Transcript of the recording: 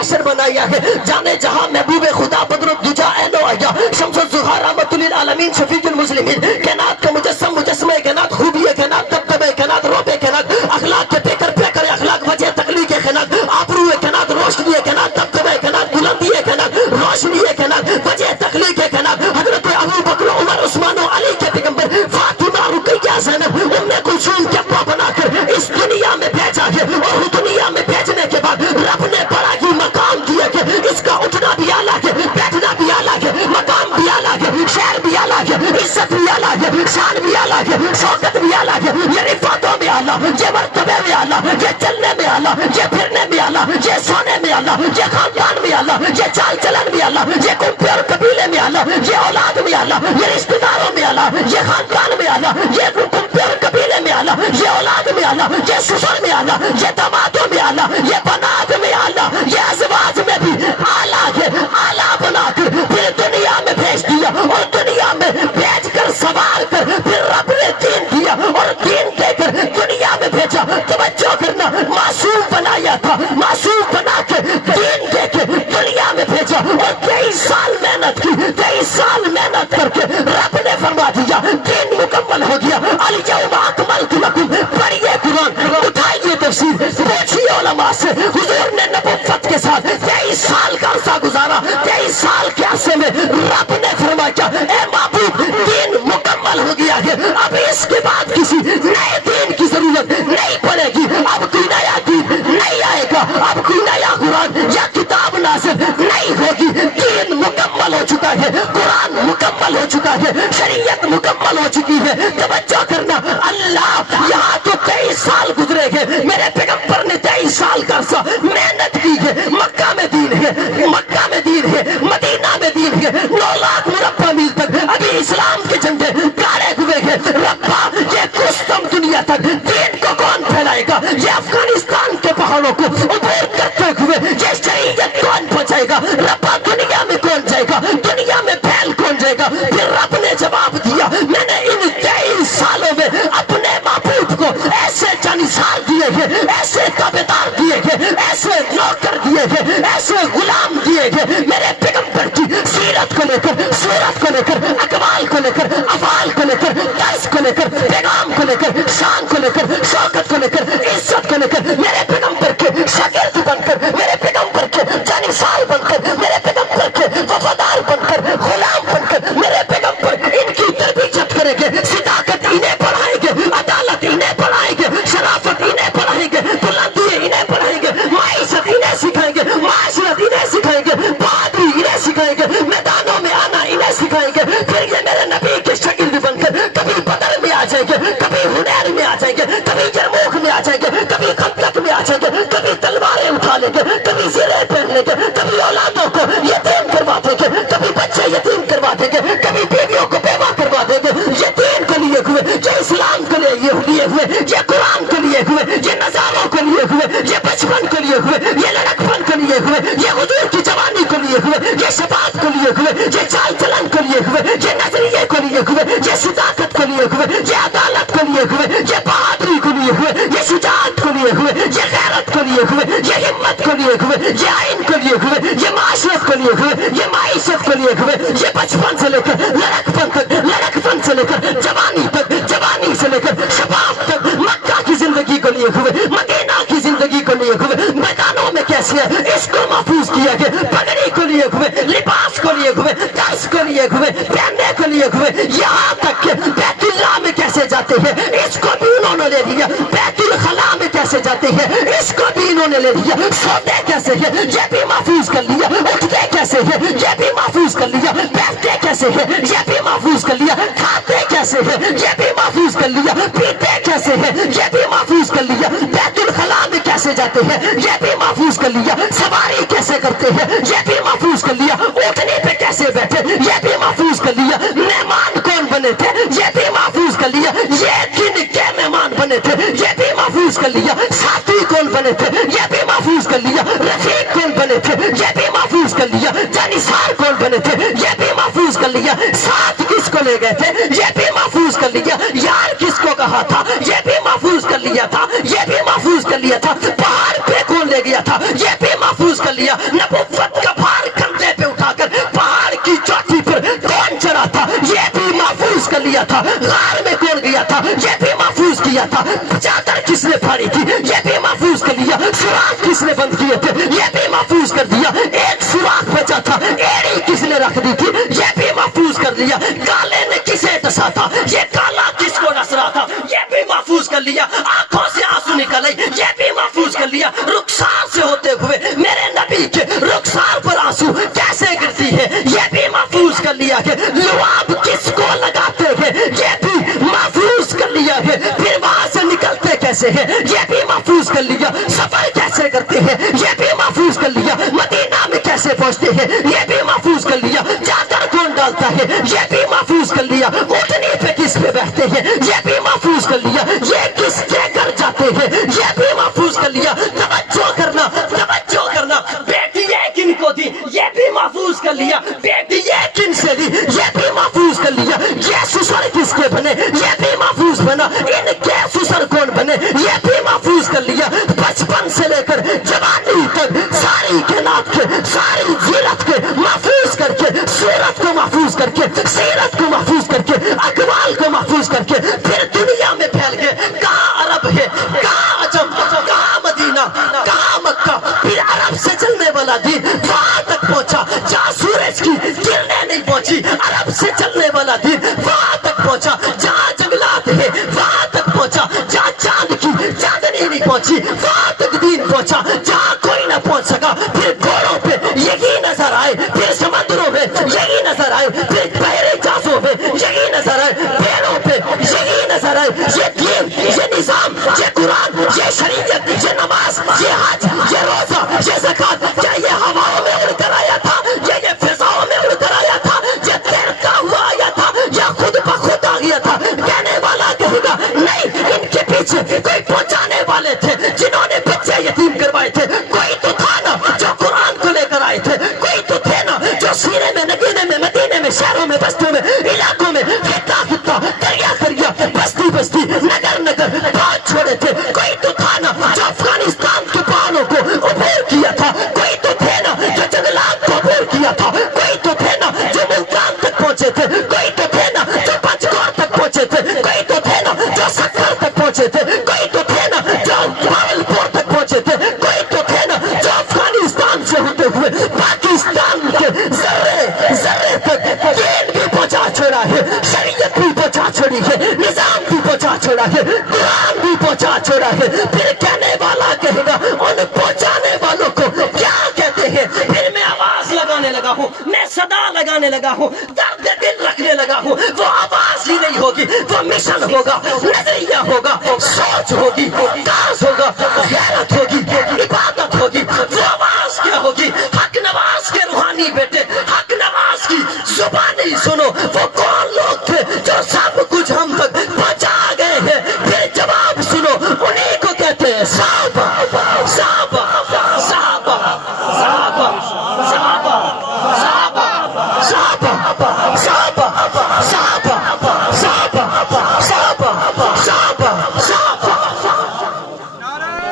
मुबाशर बनाया है। जाने जहां महबूब खुदा बदरुद्दुजा ऐनो आया, शम्सुल ज़ुहा रहमतुल लिल आलमीन शफीउल मुस्लिमीन, कायनात का मुजस्सम मुजस्समे कायनात, खूबिए कायनात, तबतबे कायनात, रोबे कायनात, अखलाक के पेकर पेकर अखलाक, वजह तकलीक कायनात, आबरूए कायनात, रोशनी कायनात, तबतबे कायनात, बुलंदी कायनात, रोशनी कायनात, वजह तकलीक कायनात, हजरत अबू बकर, उमर, उस्मान और अली के पैगंबर, फातिमा, रुकैया, ज़ैनब, उम्मे कुलसूम के अब्बा बनाकर इस दुनिया में भेजा है। और दुनिया में भेजने के बाद रब ने बड़ा ही मकाम दिया कि इसका उठना भी आला है, बैठना भी आला है, मकाम भी आला है, शहर भी आला है, इज्जत भी आला है, शान भी आला है, शौकत भी आला है, ये रिफातों में आला, ये मर्तबे में आला, ये चलने में आला, ये फिरने में आला, ये सोने में आला, ये खानदान में आला, ये चाल चलन में आला, ये कुंपे और कबीले में आला, ये औलाद में आला, ये रिश्तेदारों में आला, ये खानदान में आला, ये कुंपे और कबीले में आला, ये औलाद में आला, ये ससुर में आला, ये दामादों में आला, ये बनात में आला, ये अज़वाज में भी आला है। आला बनाकर फिर दुनिया में भेज दिया और दुनिया में भेज कर सवार कर फिर रब ने दीन दिया और दीन देकर दुनिया में भेजा। तवज्जो करना, मासूम बनाया था, मासूम बना के दीन देके दुनिया में भेजा और 23 साल मेहनत की, 23 साल मेहनत करके रब ने फरमा दिया दीन मुकम्मल हो गया। अल-यौमा अकमलतु लकुम, पढ़िए कुरान, उठाइए तफसीर, पूछिए उलमा से। हुजूर ने नबुव्वत के साथ 23 साल का अरसा गुजारा। 23 साल के अरसे में रब ने फरमाया ए महबूब दीन मुकम्मल हो गया है, अब इसके बाद किसी नए दीन की जरूरत नहीं पड़ेगी। अब कोई नया दीन नहीं आएगा, अब कोई नया कुरान या किताब नाज़िल नहीं होगी। दीन मुकम्मल हो चुका है, कुरान मुकम्मल हो चुका है, शरीयत मुकम्मल हो चुकी है। तवज्जो करना, अल्लाह यहाँ तो 23 साल गुजरे हैं, मेरे पैगंबर ने 23 साल का अरसा मेहनत की है। मक्का में दीन है, मक्का में दीन है, मदीना में दीन है, 9 लाख मुरब्बा मील तक अभी इस्लाम के झंडे गाड़े हुए हैं। रब्बा ये कुस्तम दुनिया तक दीन को कौन फैलाएगा? ये अफगानिस्तान के पहाड़ों को उबूर करते हुए ये शरीयत कौन पहुंचाएगा? रब्बा दुनिया में कौन जाएगा? दुनिया में फैल कौन जाएगा? फिर रब ने जवाब दिया मैंने इन 23 सालों में अपने महबूब को ऐसे जानिसार दिए हैं, ऐसे ताबेदार दिए हैं, ऐसे नौकर दिए हैं, ऐसे गुलाम दिए हैं। मेरे पैगंबर की सीरत को लेकर, सूरत को लेकर, अकवाल को लेकर, अफाल को लेकर, दर्स को लेकर, पैगाम को लेकर, शान को लेकर, शौकत को लेकर, इज्जत को लेकर, मेरे पैगंबर के शागिर्द बनकर, मेरे पैगंबर के जानिसार बनकर, मेरे पैगंबर के वफादार बनकर, गुलाम बनकर, मेरे पैगंबर इनकी तरबियत करेंगे, सिदाकत इन्हें पढ़ाएंगे, अदालत इन्हें पढ़ाएंगे, शराफत इन्हें पढ़ाएंगे, बुलंदी इन्हें पढ़ाएंगे, माइशत इन्हें सिखाएंगे, माशरत इन्हें सिखाएंगे, बहादुरी इन्हें सिखाएंगे, मैदानों में आना इन्हें सिखाएंगे। फिर ये मेरे नबी के शागिर्द बनकर कभी बदर में आ जाएंगे, कभी हुनैन में आ जाएंगे, कभी जरमूख में आ जाएंगे, कभी खंदक में आ जाएंगे, कभी तलवारें उठा लेंगे, कभी ज़िले पहन लेंगे, कभी औलादों को यतीम करवा देंगे, कभी बच्चे यतीम करवा देंगे, कभी बीवियों को बेवा करवा देंगे। ये दीन को लिए हुए, ये इस्लाम को लिए हुए, ये कुरान को लिए हुए, ये नज़ारों को लिए हुए, ये बचपन को लिए हुए, ये लड़कपन को लिए हुए, ये हुजूर की जवानी को लिए हुए, ये शबाब को लिए हुए, ये चाल चलन को लिए हुए, ये नजरिए को लिए हुए, ये सिदाकत को लिए हुए, ये अदालत को लिए हुए, ये बहादुरी को लिए हुए, ये शुजाअत को लिए हुए, ये गैरत को लिए हुए, ये हिम्मत को लिए हुए, ये आइन को लिए हुए, ये माशरत को लिए हुए, ये माइशत को लिए हुए, ये बचपन से लेकर लड़कपन तक, लड़कपन से लेकर जवानी तक, जवानी से लेकर शबाब तक, मक्का की जिंदगी को लिए हुए, मदीना की जिंदगी को लिए हुए, मैदानों में कैसे है इसको महफूज किया गया, पगड़ी को लिए हुए, लिबास को लिए हुए, दर्स को लिए हुए, पहनने को लिए हुए, यहाँ तक के बैतुल्लाह में कैसे जाते हैं इसको भी उन्होंने ले लिया, बैतुल खला में कैसे जाते हैं इसको भी इन्होंने ले लिया, सोते कैसे है ये भी महफूज कर लिया, उठते कैसे है ये भी महफूज कर लिया, बैठते कैसे है ये भी महफूज कर लिया, खाते कैसे है ये भी महफूज कर लिया, पीते कैसे है ये भी महफूज कर लिया, बैतुल खला में कैसे जाते हैं ये भी महफूज कर लिया, सवारी कैसे करते हैं ये भी महफूज कर लिया, ऊँटनी पे कैसे बैठे ये भी महफूज कर लिया, मेहमान कौन बने थे ये भी महफूज कर लिया, ये किन के मेहमान बने थे ये भी महफूज कर लिया, साथी कौन बने थे ये भी महफूज कर लिया, रफीक कौन बने थे ये भी महफूज कर लिया, जानिसार कौन बने थे ये भी महफूज कर लिया, साथ किसको ले गए थे ये भी महफूज कर लिया, यार किसको कहा था ये भी महफूज कर लिया था, ये भी महफूज कर लिया था, पहाड़ पे कौन ले गया था تھا یہ بھی محفوظ کر لیا. نبوت کا بھار کندھے پہ اٹھا کر پہاڑ کی چوٹی پر کون چڑھا تھا یہ بھی محفوظ کر لیا تھا. غار میں کون گیا تھا یہ بھی محفوظ کیا تھا. چادر کس نے پھاڑی تھی یہ بھی محفوظ کر لیا. سوراخ کس نے بند کیے تھے یہ بھی محفوظ کر دیا. ایک سوراخ بچا تھا ایڑی کس نے رکھ دی تھی یہ بھی محفوظ کر لیا. کالے نے کسے ڈسا تھا یہ کالا کس کو ڈس رہا تھا یہ بھی محفوظ کر لیا. آنکھوں سے آنسو نکل آئے یہ بھی محفوظ کر لیا. رخسار سے ہوتے ہوئے میرے نبی کے رخسار پر آنسو کیسے گرتی ہے یہ بھی محفوظ کر لیا ہے. لعاب کس کو لگاتے ہیں یہ بھی محفوظ کر لیا ہے. پھر وہاں سے نکلتے کیسے ہیں یہ بھی محفوظ کر لیا. سفر کیسے کرتے ہیں یہ بھی محفوظ کر لیا. مدینہ میں کیسے پہنچتے ہیں یہ بھی محفوظ کر لیا. چادر کون ڈالتا ہے یہ بھی محفوظ کر لیا. اونٹنی پہ کس پہ بیٹھتے ہیں یہ بھی محفوظ کر لیا. یہ کس کے گھر جاتے ہیں یہ بھی محفوظ کر لیا. توجہ کرنا توجہ کرنا. بیٹی یہ کن کو دی یہ بھی محفوظ کر لیا. بیٹی یہ کن سے لی یہ بھی محفوظ کر لیا. یہ سسر کس کے بنے یہ بھی محفوظ بنا. ان کے سسر کون بنے یہ بھی محفوظ کر لیا. بچپن سے لے کر جوانی تک ساری کائنات کے ساری زیرت کے محفوظ کر کے سورت کو محفوظ کر کے سیرت کو محفوظ کر کے اقوال کو محفوظ کر کے پھر دنیا میں پھیل گئے. کہاں عرب ہے کہاں عجم کہاں مدینہ کہاں مکہ. پھر عرب سے چلنے والا دین وہاں تک پہنچا جہاں سورج کی کرنیں نہیں پہنچی. عرب سے چلنے والا دین وہاں تک پہنچا جہاں جنگلات ہے وہاں تک پہنچا جہاں چاند کی چاندنی نہیں پہنچی وہاں تک دین پہنچا جہاں کوئی نہ پہنچ سکا. پھر گھوڑوں پہ یہی نظر آئے پھر سمندروں میں یہی نظر آئے پھر بحری جہازوں میں یہی نظر آئے پیڑوں پہ یہی نظر آئے. یہ دین یہ نظام یہ قرآن یہ شریعت یہ نماز یہ حج یہ روزہ یہ زکات کیا یہ ہواؤں میں اڑ کر آیا تھا یہ فضاؤں میں اڑ کر آیا تھا یہ تیرتا ہوا آیا تھا یا خود بخود آ گیا تھا. کہنے والا کہے گا نہیں ان کے پیچھے کوئی پہنچانے والے تھے جنہوں نے بچے یتیم کروائے تھے. کوئی تو تھا نا جو قرآن کو لے کر آئے تھے. کوئی تو تھے نا جو سینے میں نگینے میں مدینے میں شہروں میں بستیوں میں علاقوں میں خطہ خطہ دریا دریا بستی بستی نگر نگر بات چھوڑے تھے. کوئی تو تھا نا جو افغانستان کے پہاڑوں کو عبور کیا تھا. کوئی تو تھے نا جو جنگلات کو عبور کیا تھا. کوئی تو تھے نا جو ملتان تک پہنچے تھے. کوئی تو تھے نا جو پنچگور تک پہنچے تھے. کوئی تو تھے نا جو سکر تک پہنچے تھے. کوئی تو تھے نا جو بھاولپور تک پہنچے تھے. کوئی تو تھے نا جو افغانستان سے ہوتے ہوئے پاکستان کے ذرے ذرے تک دین بھی پہنچا چھوڑا ہے شریعت بھی پہنچا چھوڑی ہے نظام بھی پہنچا چھوڑا ہے قرآن بھی پہنچا چھوڑا ہے. پھر کہنے والا کہے گا ان پہنچانے والوں کو کیا کہتے ہیں. پھر میں آواز لگانے لگا ہوں میں صدا لگانے لگا ہوں درد دل رکھنے لگا ہوں. وہ آواز ہی نہیں ہوگی وہ مشن ہوگا نظریہ ہوگا سوچ ہوگی کاز ہوگا غیرت ہوگی عبادت ہوگی. وہ آواز کیا ہوگی حق نواز کے روحانی بیٹے حق نواز کی زبانی سنو. وہ